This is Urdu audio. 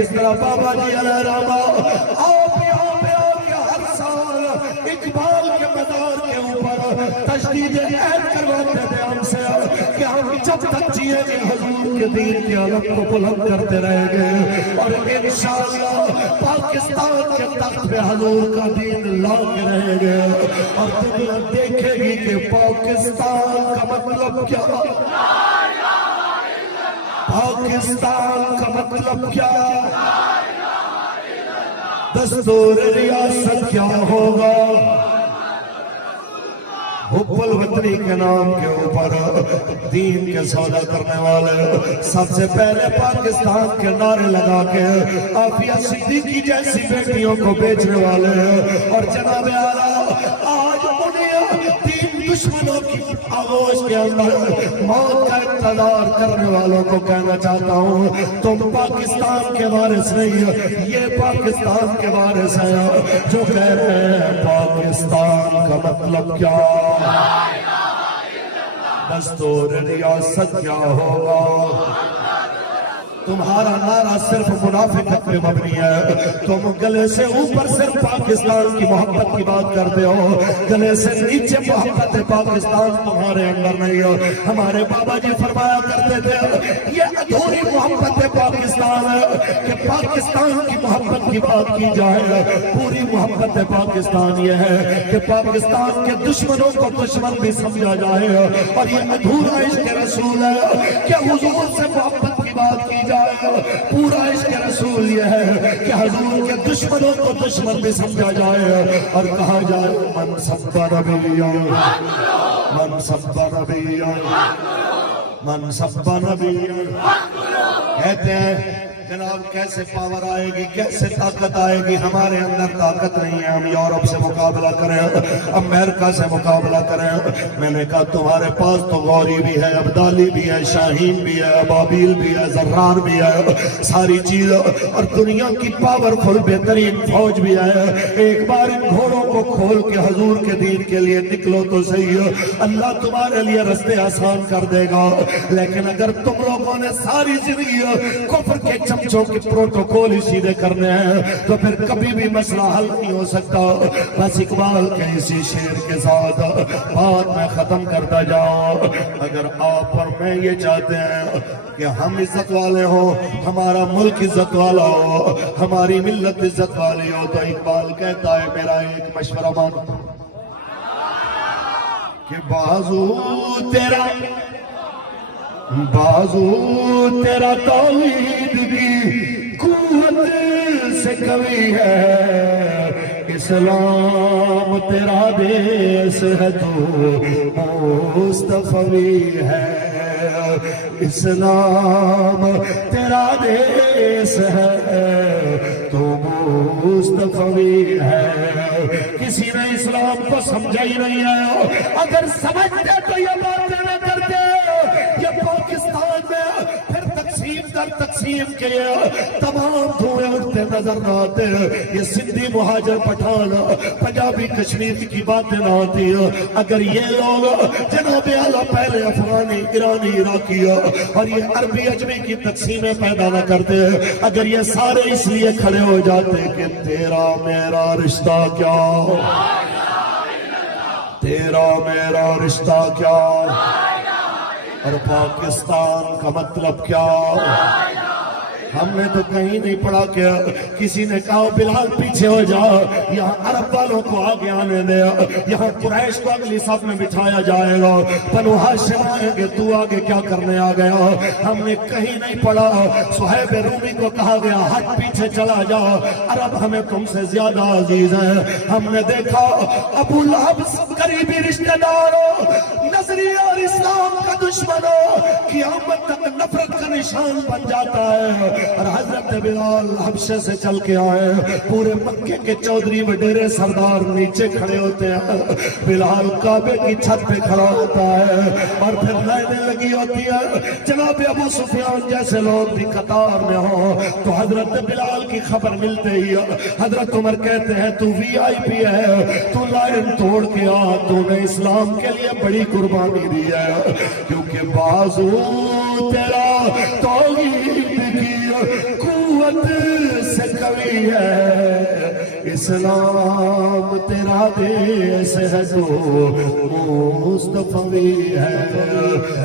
اس طرح بابا جی علیہ رحمہ آپ یہاں پہ آ کے ہر سال اقبال کے مزار کے اوپر تشدید عہد کرواتے تھے ہم سے کہ ہم جب تک جیے گے حضور کے دین کی علم کو بلند کرتے رہیں گے اور انشاءاللہ پاکستان کے تخت پہ حضور کا دین لا کے رہیں گے اور دنیا دیکھے گی کہ پاکستان کا مطلب کیا، پاکستان کا مطلب کیا، دستور ریاست کیا ہوگا۔ حب الوطنی کے نام کے اوپر دین کے سودا کرنے والے سب سے پہلے پاکستان کے نعرے لگا کے عافیہ صدیقی جیسی بیٹیوں کو بیچنے والے اور جناب اعلیٰ آج انہیں دین دشمنوں کی آغوش کے اندر موت کا انتظار کرنے والوں کو کہنا چاہتا ہوں تم پاکستان کے وارث نہیں، یہ پاکستان کے وارث ہیں جو کہہ رہے ہیں پاکستان کا مطلب کیا، دستور ریاست کیا ہوگا۔ تمہارا نعرہ صرف منافقت پہ مبنی ہے، تم گلے سے اوپر صرف پاکستان کی محبت کی بات کرتے ہو، گلے سے نیچے محبت پاکستان تمہارے اندر نہیں ہے۔ ہمارے بابا جی فرمایا کرتے تھے یہ ادھوری محبت پاکستان ہے کہ پاکستان کی محبت کی بات کی جائے، پوری محبت پاکستان یہ ہے کہ پاکستان کے دشمنوں کو دشمن بھی سمجھا جائے، اور یہ ادھورا عشق رسول ہے کہ حضور سے محبت کی بات کی جائے، پورا عشق رسول یہ ہے کہ حضور کے دشمنوں کو دشمن بھی سمجھا جائے اور کہا جائے من سب نبیوں، من سب نبیوں، من سب نبیوں۔ کہتے ہیں جناب کیسے پاور آئے گی، کیسے طاقت آئے گی، ہمارے اندر طاقت نہیں ہے، ہم یورپ سے مقابلہ کریں، امریکہ سے مقابلہ کریں۔ میں نے کہا تمہارے پاس تو غوری بھی ہے، ابدالی بھی ہے، شاہین بھی ہے، ابابیل بھی ہے، زرار بھی ہے، ساری چیز، اور دنیا کی پاورفل بہترین فوج بھی ہے۔ ایک بار ان گھوڑوں کو کھول کے حضور کے دین کے لیے نکلو تو صحیح، اللہ تمہارے لیے رستے آسان کر دے گا۔ لیکن اگر تم لوگوں نے ساری زندگی کفر کے چمچوں کے پروٹوکول ہی سیدھے کرنے ہیں تو پھر کبھی بھی مسئلہ حل نہیں ہو سکتا۔ بس اقبال کے اسی شعر کے ساتھ بات میں ختم کرتا جاؤں، اگر آپ اور میں یہ چاہتے ہیں کہ ہم عزت والے ہوں، ہمارا ملک عزت والا ہو، ہماری ملت عزت والی ہو، تو اقبال کہتا ہے میرا ایک مشورہ مانو کہ بازو تیرا توحید کی قوت سے قوی ہے، اسلام تیرا دیس ہے تو مصطفی ہے، اسلام تیرا دیس ہے تو مصطفی ہے۔ کسی نے اسلام کو سمجھا ہی نہیں ہے، اگر سمجھتے تو یہ باتیں نہ کرتے۔ یہ پاکستان میں پھر تقسیم در تقسیم کے تمام دھوئے اٹھتے نظر نہ آتے، یہ سندھی مہاجر پٹھان پنجابی کشمیر کی باتیں نہ آتی۔ اگر یہ لوگ جناب اعلیٰ پہلے افغانی، ایرانی، عراقی اور یہ عربی اجمی کی تقسیمیں پیدا نہ کرتے، اگر یہ سارے اس لیے کھڑے ہو جاتے کہ تیرا میرا رشتہ کیا، تیرا میرا رشتہ کیا، اور پاکستان کا مطلب کیا، ہم نے تو کہیں نہیں پڑھا کہ کسی نے کہا بلال پیچھے ہو جاؤ، یہاں عرب والوں کو آگے آنے دے، یہاں قریش کو اگلی صف میں بٹھایا جائے گا، بنو ہاشم آئیں گے، تو آگے کیا کرنے آ گیا۔ ہم نے کہیں نہیں پڑھا صہیب رومی کو کہا گیا ہٹ پیچھے چلا جاؤ، عرب ہمیں تم سے زیادہ عزیز ہیں۔ ہم نے دیکھا ابو لہب قریبی رشتہ داروں، نظریہ اور اسلام کا دشمنوں، قیامت تک نفرت کا نشان بن جاتا ہے۔ اور حضرت بلال حبشے سے چل کے آئے، پورے مکے کے چودھری وڈیرے سردار نیچے کھڑے ہوتے ہیں، بلال کعبے کی چھت پہ کھڑا ہوتا ہے، اور پھر لائنیں لگی ہوتی ہے، جناب ابو سفیان جیسے لوگ بھی قطار میں ہوں، تو حضرت بلال کی خبر ملتے ہی حضرت عمر کہتے ہیں تو وی آئی پی ہے، تو لائن توڑ کے آ، تو نے اسلام کے لیے بڑی قربانی دی ہے، کیونکہ بازو تیرا توحید کی قوت ہے اسلام تیرا دیس ہے تو مصطفی ہے